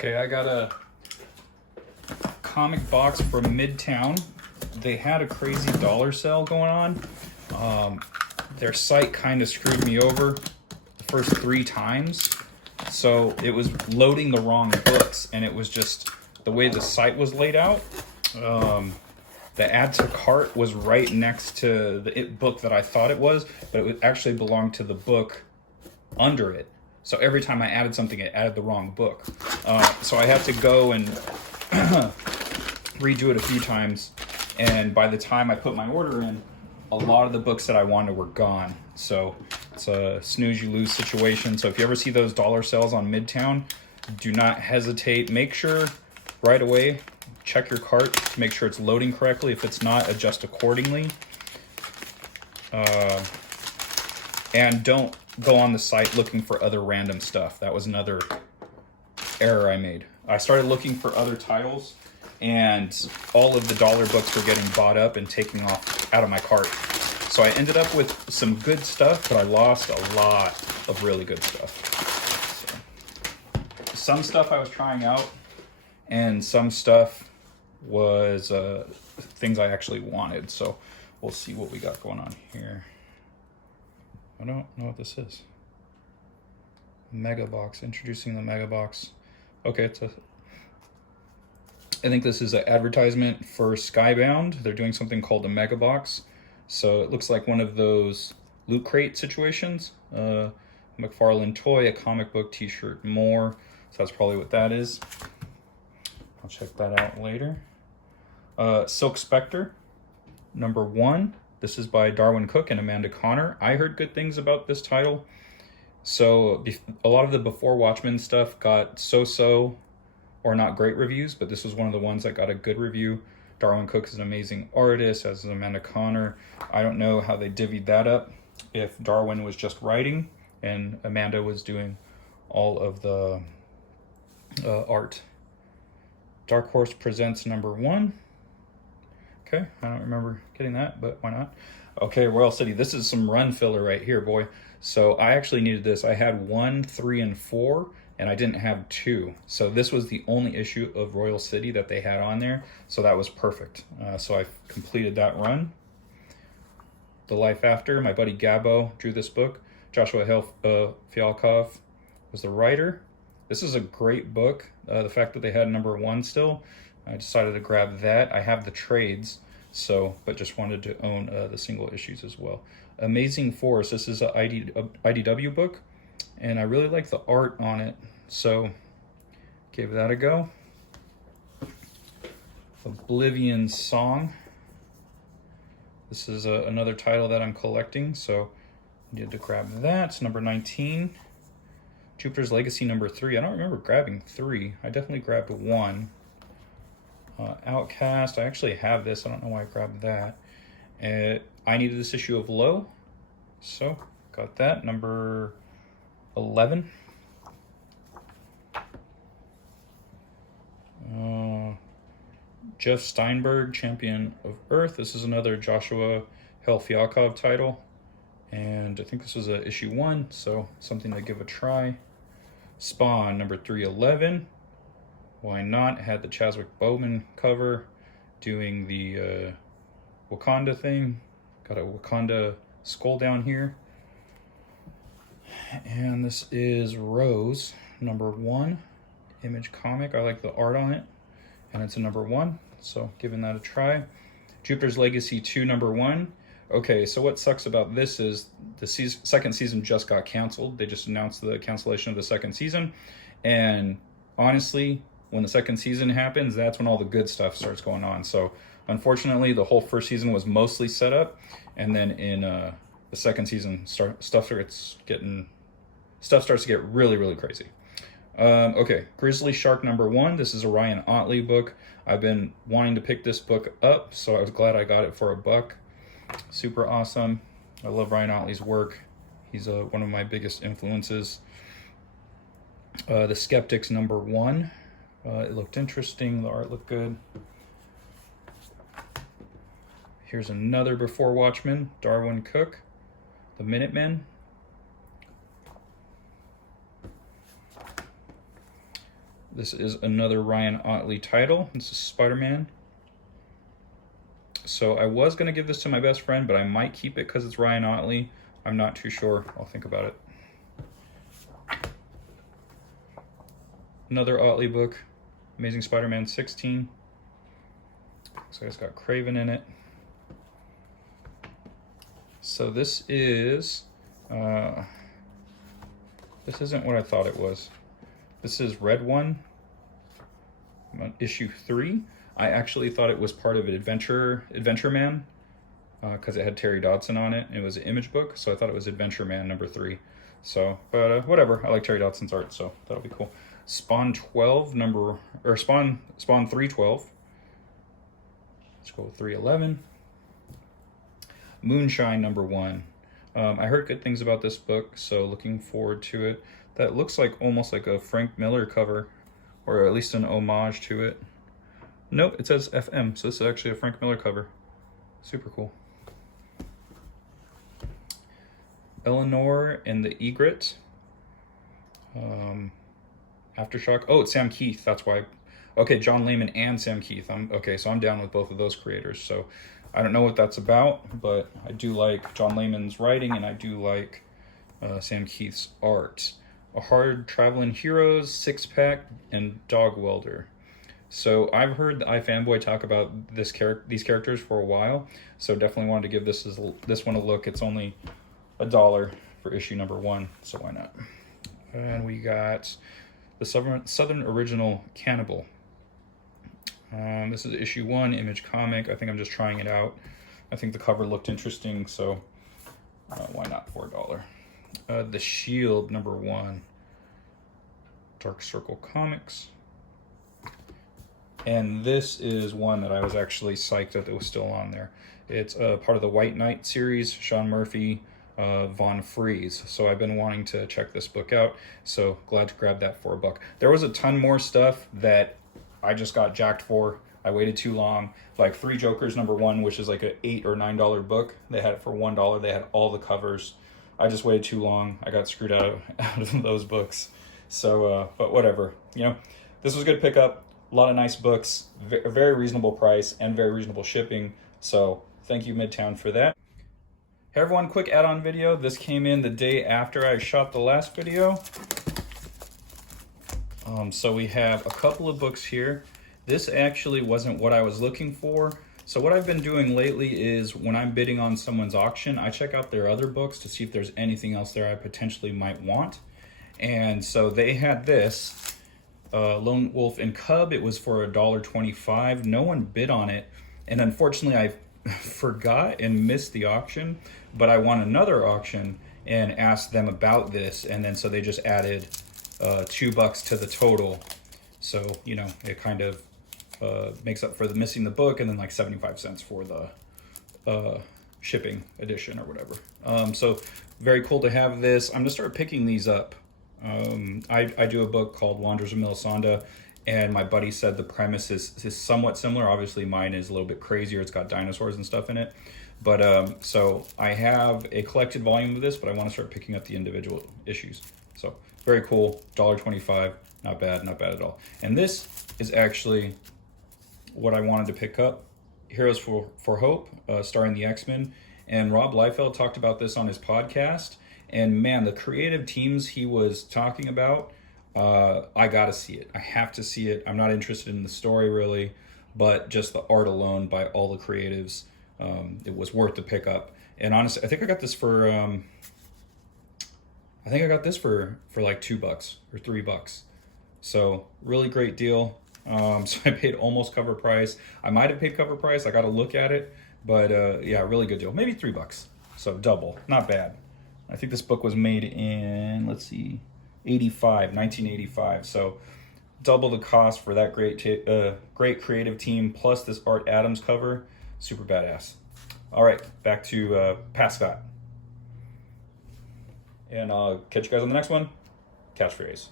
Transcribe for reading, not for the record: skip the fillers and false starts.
Okay, I got a comic box from Midtown. They had a crazy dollar sale going on. Their site kind of screwed me over the first 3 times. So it was loading the wrong books, and it was just the way the site was laid out. The add to cart was right next to the book that I thought it was, but it actually belonged to the book under it. So every time I added something, it added the wrong book. So I had to go and redo it a few times. And by the time I put my order in, a lot of the books that I wanted were gone. So it's a snooze you lose situation. So if you ever see those dollar sales on Midtown, do not hesitate. Make sure right away, check your cart to make sure it's loading correctly. If it's not, adjust accordingly. And don't go on the site looking for other random stuff. That was another error I made. I started looking for other titles, and all of the dollar books were getting bought up and taken off out of my cart. So I ended up with some good stuff, but I lost a lot of really good stuff. So, some stuff I was trying out, and some stuff was things I actually wanted. So we'll see what we got going on here. I don't know what this is. Mega box, introducing the mega box. Okay, I think this is an advertisement for Skybound. They're doing something called a mega box. So it looks like one of those loot crate situations. McFarlane toy, a comic book, t-shirt, more. So that's probably what that is. I'll check that out later. Silk Spectre, #1. This is by Darwin Cook and Amanda Connor. I heard good things about this title. So a lot of the Before Watchmen stuff got so-so or not great reviews, but this was one of the ones that got a good review. Darwin Cook is an amazing artist, as is Amanda Connor. I don't know how they divvied that up, if Darwin was just writing and Amanda was doing all of the art. Dark Horse Presents #1. Okay, I don't remember getting that, but why not? Okay, Royal City. This is some run filler right here, boy. So I actually needed this. I had 1, 3, and 4, and I didn't have 2. So this was the only issue of Royal City that they had on there. So that was perfect. So I completed that run. The Life After. My buddy Gabo drew this book. Joshua Fialkov was the writer. This is a great book. The fact that they had #1 still, I decided to grab that. I have the trades, but just wanted to own the single issues as well. Amazing Force. This is a IDW book, and I really like the art on it, so gave that a go. Oblivion Song. This is another title that I'm collecting, so I needed to grab that. It's #19. Jupiter's Legacy #3. I don't remember grabbing 3. I definitely grabbed 1. Outcast. I actually have this. I don't know why I grabbed that. I needed this issue of Low, so got that. #11. Jeff Steinberg, Champion of Earth. This is another Joshua Fialkov title, and I think this was issue 1, so something to give a try. Spawn #311. Why not? Had the Chadwick Boseman cover doing the Wakanda thing. Got a Wakanda skull down here. And this is Rose #1. Image comic. I like the art on it. And it's a #1, so giving that a try. Jupiter's Legacy 2 #1. Okay, so what sucks about this is the second season just got canceled. They just announced the cancellation of the second season. And honestly, when the second season happens, that's when all the good stuff starts going on. So unfortunately, the whole first season was mostly set up. And then in the second season, stuff starts to get really, really crazy. Okay, Grizzly Shark #1. This is a Ryan Ottley book. I've been wanting to pick this book up, so I was glad I got it for $1. Super awesome. I love Ryan Ottley's work. He's one of my biggest influences. The Skeptics #1. It looked interesting. The art looked good. Here's another Before Watchmen, Darwin Cook, The Minutemen. This is another Ryan Ottley title. This is Spider-Man. So I was going to give this to my best friend, but I might keep it because it's Ryan Ottley. I'm not too sure. I'll think about it. Another Ottley book, Amazing Spider-Man 16. So it's got Craven in it. So this is, this isn't what I thought it was. This is Red One, issue 3. I actually thought it was part of Adventure Man, because it had Terry Dodson on it. It was an Image book, so I thought it was Adventure Man number 3. So, but whatever. I like Terry Dodson's art, so that'll be cool. Spawn 12 Spawn 312. Let's go with 311. Moonshine number 1. I heard good things about this book, so looking forward to it. That looks like almost like a Frank Miller cover, or at least an homage to it. Nope, it says FM, so this is actually a Frank Miller cover. Super cool. Eleanor and the Egret. Aftershock. Oh, it's Sam Keith. That's why. Okay, John Layman and Sam Keith. Okay, so I'm down with both of those creators. So I don't know what that's about, but I do like John Layman's writing, and I do like Sam Keith's art. A Hard Traveling Heroes, 6-pack, and Dog Welder. So I've heard the iFanboy talk about these characters for a while, so definitely wanted to give this one a look. It's only $1 for issue number 1, so why not? And we got the Southern Original Cannibal. This is issue 1, Image comic. I think I'm just trying it out. I think the cover looked interesting, so why not for $1? The Shield number 1, Dark Circle Comics. And this is one that I was actually psyched that it was still on there. It's part of the White Knight series, Sean Murphy, Von Fries. So I've been wanting to check this book out, so glad to grab that for $1. There was a ton more stuff that I just got jacked for. I waited too long. Like Three Jokers number 1, which is like an $8 or $9 book. They had it for $1. They had all the covers. I just waited too long. I got screwed out of those books. So, but whatever. You know, this was a good pickup. A lot of nice books, very reasonable price, and very reasonable shipping. So thank you, Midtown, for that. Hey everyone, quick add-on video. This came in the day after I shot the last video. So we have a couple of books here. This actually wasn't what I was looking for. So what I've been doing lately is when I'm bidding on someone's auction, I check out their other books to see if there's anything else there I potentially might want. And so they had this. Lone Wolf and Cub. It was for $1.25. No one bid on it, and unfortunately I forgot and missed the auction, but I won another auction and asked them about this, and then so they just added $2 to the total. So, you know, it kind of makes up for the missing the book, and then like 75 cents for the shipping edition or whatever. So very cool to have this. I'm gonna start picking these up. I do a book called Wanderers of Melisanda, and my buddy said the premise is somewhat similar. Obviously mine is a little bit crazier. It's got dinosaurs and stuff in it. But so I have a collected volume of this, but I want to start picking up the individual issues. So very cool, $1.25, not bad at all. And this is actually what I wanted to pick up, Heroes for Hope, starring the X-Men. And Rob Liefeld talked about this on his podcast. And man, the creative teams he was talking about, I gotta see it. I have to see it. I'm not interested in the story really, but just the art alone by all the creatives, it was worth the pickup. And honestly, I think I got this for like $2 or $3. So really great deal. So I paid almost cover price. I might have paid cover price. I got to look at it, but yeah, really good deal. Maybe $3. So double, not bad. I think this book was made in, let's see, 1985. So double the cost for that great creative team, plus this Art Adams cover. Super badass. All right, back to Pascot. And I'll catch you guys on the next one. Catchphrase.